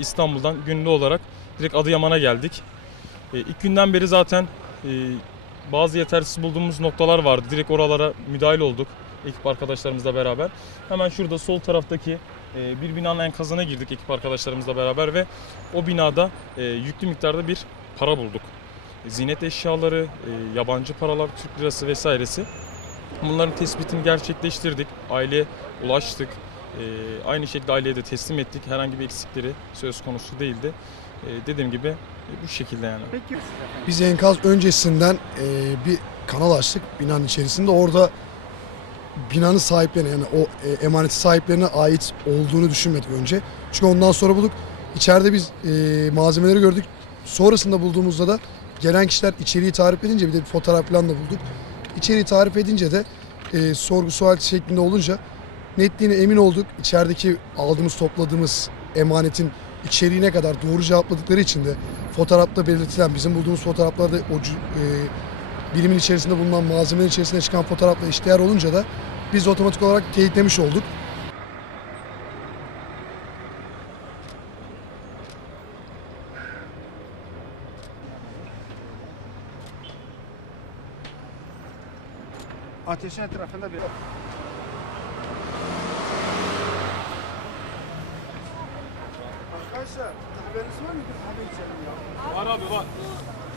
İstanbul'dan günlü olarak direkt Adıyaman'a geldik. E, günden beri zaten e, bazı yetersiz bulduğumuz noktalar vardı. Direkt oralara müdahil olduk ekip arkadaşlarımızla beraber. Hemen şurada sol taraftaki e, bir binanın enkazına girdik ekip arkadaşlarımızla beraber ve o binada e, yüklü miktarda bir para bulduk. Zinet eşyaları, yabancı paralar, Türk lirası vesairesi. Bunların tespitini gerçekleştirdik. Aileye ulaştık. E, aynı şekilde aileye de teslim ettik. Herhangi bir eksikleri söz konusu değildi. E, dediğim gibi e, bu şekilde yani. Peki Biz enkaz öncesinden e, bir kanal açtık binanın içerisinde. Orada binanın sahiplerine yani o e, emaneti sahiplerine ait olduğunu düşünmedik önce. Çünkü ondan sonra bulduk. İçeride biz e, malzemeleri gördük. Sonrasında bulduğumuzda da gelen kişiler içeriği tarif edince bir de bir fotoğraf falan da bulduk. İçeriği tarif edince de e, sorgu sual şeklinde olunca netliğine emin olduk. İçerideki aldığımız topladığımız emanetin içeriğine kadar doğru cevapladıkları için de fotoğrafta belirtilen bizim bulduğumuz fotoğraflarda o e, birimin içerisinde bulunan malzemenin içerisinde çıkan fotoğrafla eşdeğer olunca da biz otomatik olarak teyitlemiş olduk. ateşin etrafında bir Arkadaşlar haberiniz var mı? Bir kahve içelim ya. Var abi var.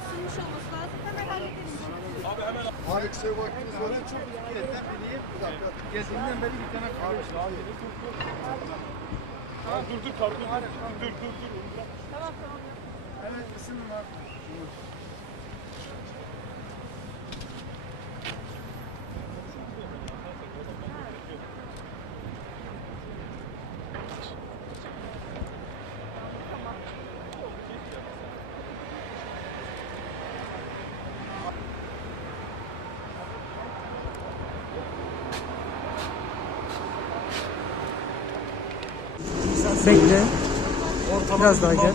Sürmüş olması lazım. Hemen halledelim. Abi hemen Abi kısa bir vaktiniz var. Çok bisikletten bileyim. Bir dakika. Gezdiğimden beri bir tane kahve içtim. Abi dur dur kar dur dur dur dur. Tamam tamam. Evet ısının abi. Bekle. Biraz daha gel.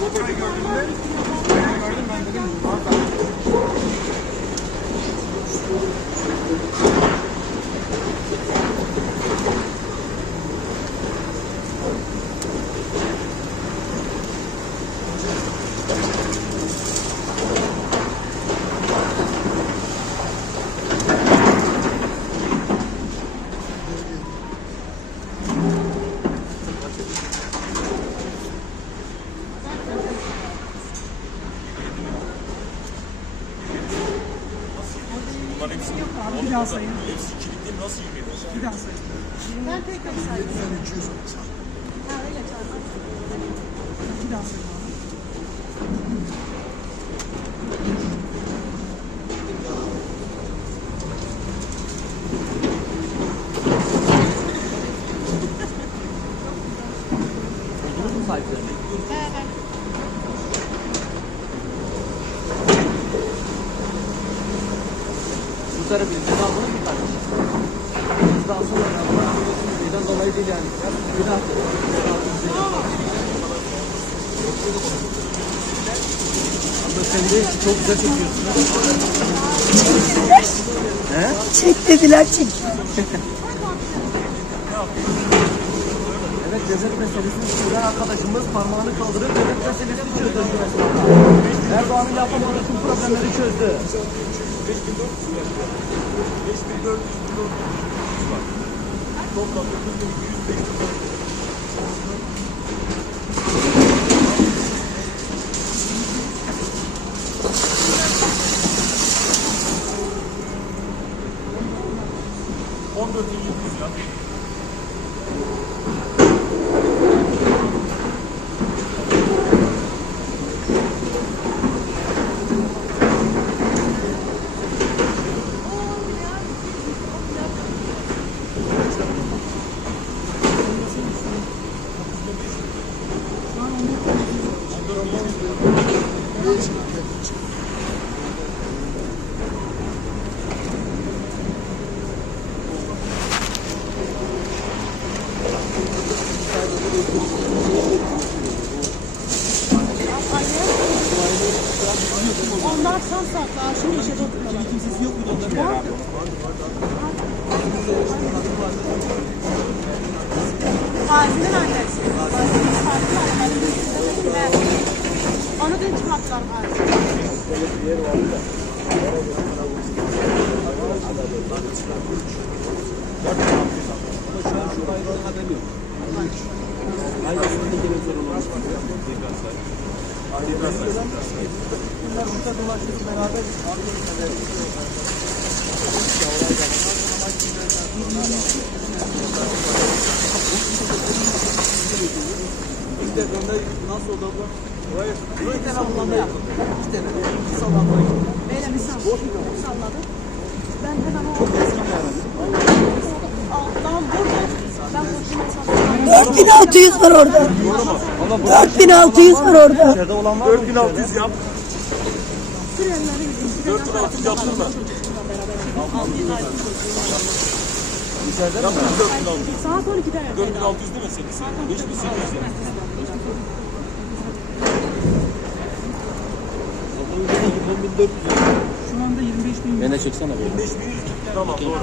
Bu şekilde ulaştık. Bunu arayacağız. Bir daha sayın. Bir daha sayın. Ben tekrar sayayım. Ha öyle tamam. Bir daha sayın abi. Bu tarafı bizden aldınız mı kardeşim? Bizden sonra aldılar. Bizden dolayı değil yani. Bir sen de çok güzel çekiyorsun. Çek dediler çek. Evet cezet meselesini süren arkadaşımız parmağını kaldırıp cezet meselesini çözdü. Erdoğan'ın yapamadığı tüm problemleri çözdü. 5400 metre. 5400 5400 var. Toplam 9200 metre. Onlar son saklı aşırı işe dokunmalar. Kimsesi yok mu onların? Var. Gazi'nin annesi. Gazi'nin farklı annesi üstünde dediler. Onu dün çıkarttılar Gazi. Nasıl oldu abla? Bir tane kullandı ya. İki tane. İki sallandı. Böyle bir sal- salladı. Ben hemen o... Vurdu. Ben vurdum. 4600 var orada. 4600 var orada. İçeride olan var mı? 4600 yap. Sürenleri gidin. 4600 yaptın mı? Saat 12'de evdeydi. 4600 değil mi senin? 5800 Şu anda 25 bin. Beni çeksene böyle. 5500 tamam doğru.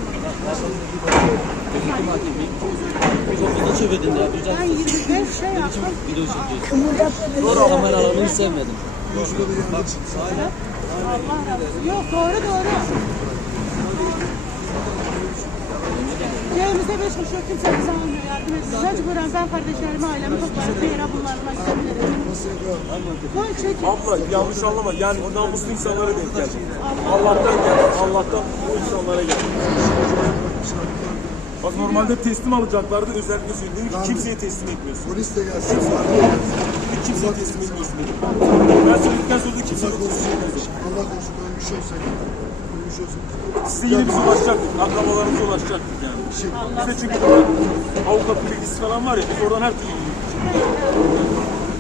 Biz çevirdin ya. Ben 25 şey yaptım. Video çekiyorsun. Kameralarını hiç sevmedim. Allah razı olsun. Yok doğru doğru. Cebimizde beş kuruş yok kimse bize almıyor yardım ediyor. Mecburen ben kardeşlerimi ailemi toplayıp bir yere bunlarla gidebilirim. Koy çekin. Abla yanlış anlama yani namuslu insanlara denk geldi. Allah'tan geldi. Allah'tan bu insanlara geldi. Bak normalde teslim alacaklardı özellikle söylediğim ki kimseye teslim etmiyorsun. Polis de gelsin. Kimseye teslim etmiyorsun dedim. Ben söyledikten sonra da teslim etmiyorsun. Allah korusun ölmüş olsaydı. Ölmüş olsun. Size yine biz ulaşacaktık. Akrabalarımıza ulaşacaktık yani. Bize çünkü avukat bilgisi falan var ya biz oradan her türlü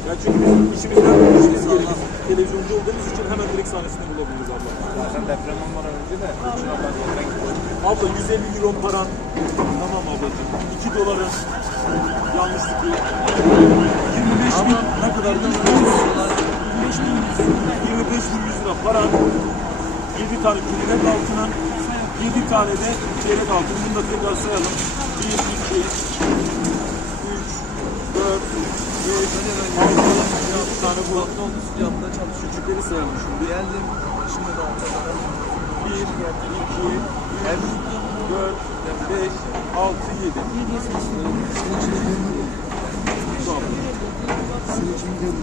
ya çünkü bizim işimizden işimiz biz televizyoncu olduğumuz için hemen direkt sahnesinde bulabiliriz abla. Zaten deprem olmadan önce de Burçin abla. Abla 150 euro paran. Tamam ablacığım. 2 doların. Yanlışlık yok. 25 bin ne kadar? 25 bin 25 bin 100 lira paran. 7 tane külünek altına. 7 tane de çeyrek altın. Bunu da tekrar sayalım. 1, 2, 3, 4, 5, 6, 6 tane bu. Yanında çalışıyor. Küçükleri sayalım şimdi. Geldim. Şimdi de 1, 2, 3, 4, 5, 6, 7.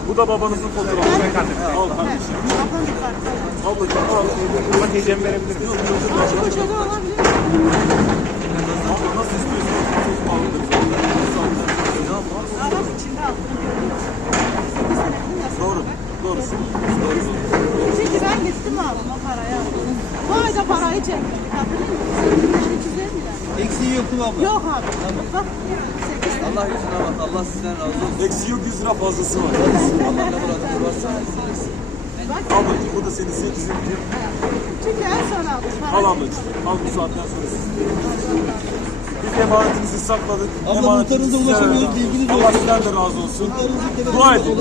Bu da babanızın fotoğrafı. Al kardeşim. Ablacığım al. Ama teyzemi verebilir miyim? Bir şey de olabilir mi? Abla nasıl istiyorsun? Çok pahalıdır. Arap içinde altını görüyoruz. Bir senedir nasıl? Doğru. Doğru. Çünkü ben gittim aldım o parayı aldım. Bu ayda parayı çekmiştik hatırlıyor musun? Şey çizer mi lan? Mu abla? Yok abi. 8 Allah yüzüne bak. Allah sizden razı olsun. Eksi yok 100 lira fazlası var. Allah ne muradınız varsa. Ablacığım bu da senin 8'in bir. Çünkü en son aldım. Al ablacığım. Al bu saatten sonra siz. Biz emanetinizi sakladık. Abla muhtarınıza ulaşamıyoruz, bilginiz Allah sizden de razı olsun. Dua edin.